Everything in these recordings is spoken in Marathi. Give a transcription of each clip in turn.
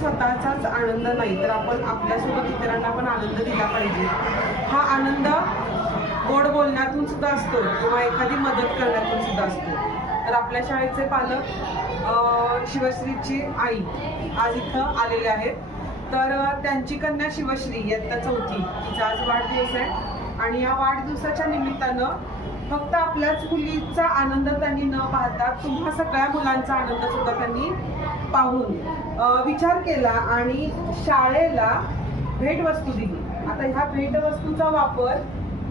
स्वतःचाच आनंद नाही तर आपण आपल्यासोबत इतरांना पण आनंद दिला पाहिजे. हा आनंद गोड बोलण्यातून सुद्धा असतो किंवा एखादी मदत करण्यातून सुद्धा असतो. तर आपल्या शाळेचे पालक शिवश्रीची आई आज इथं आलेले आहेत. तर त्यांची कन्या शिवश्री इयत्ता 4थी, तिचा आज वाढदिवस आहे आणि या वाढदिवसाच्या निमित्तानं फक्त आपल्याच मुलीचा आनंद त्यांनी न पाहता तुम्हा सगळ्या मुलांचा आनंद सुद्धा त्यांनी पाहून विचार केला आणि शाळेला भेटवस्तू दिली. आता ह्या भेटवस्तूचा वापर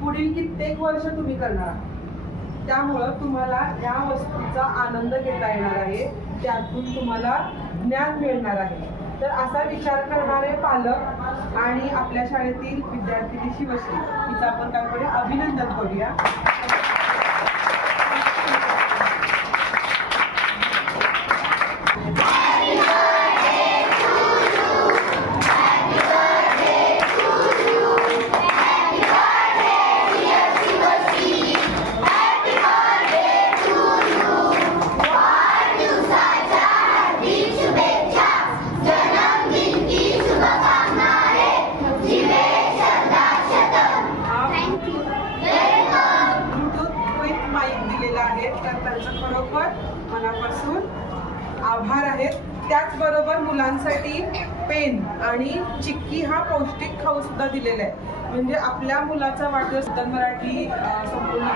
पुढील कित्येक वर्ष तुम्ही करणार आहात. त्यामुळं तुम्हाला ह्या वस्तूचा आनंद घेता येणार आहे, त्यातून तुम्हाला ज्ञान मिळणार आहे. तर असा विचार करणारे पालक आणि आपल्या शाळेतील विद्यार्थिनी शिवश्री हिचं आपण त्याकडे अभिनंदन करूया. त्यांचं खरोखर मनापासून आभार आहेत. त्याचबरोबर मुलांसाठी पेन आणि चिक्की हा पौष्टिक खाऊ सुद्धा दिलेला आहे. म्हणजे आपल्या मुलाचा वाढदिवस मराठी संपूर्ण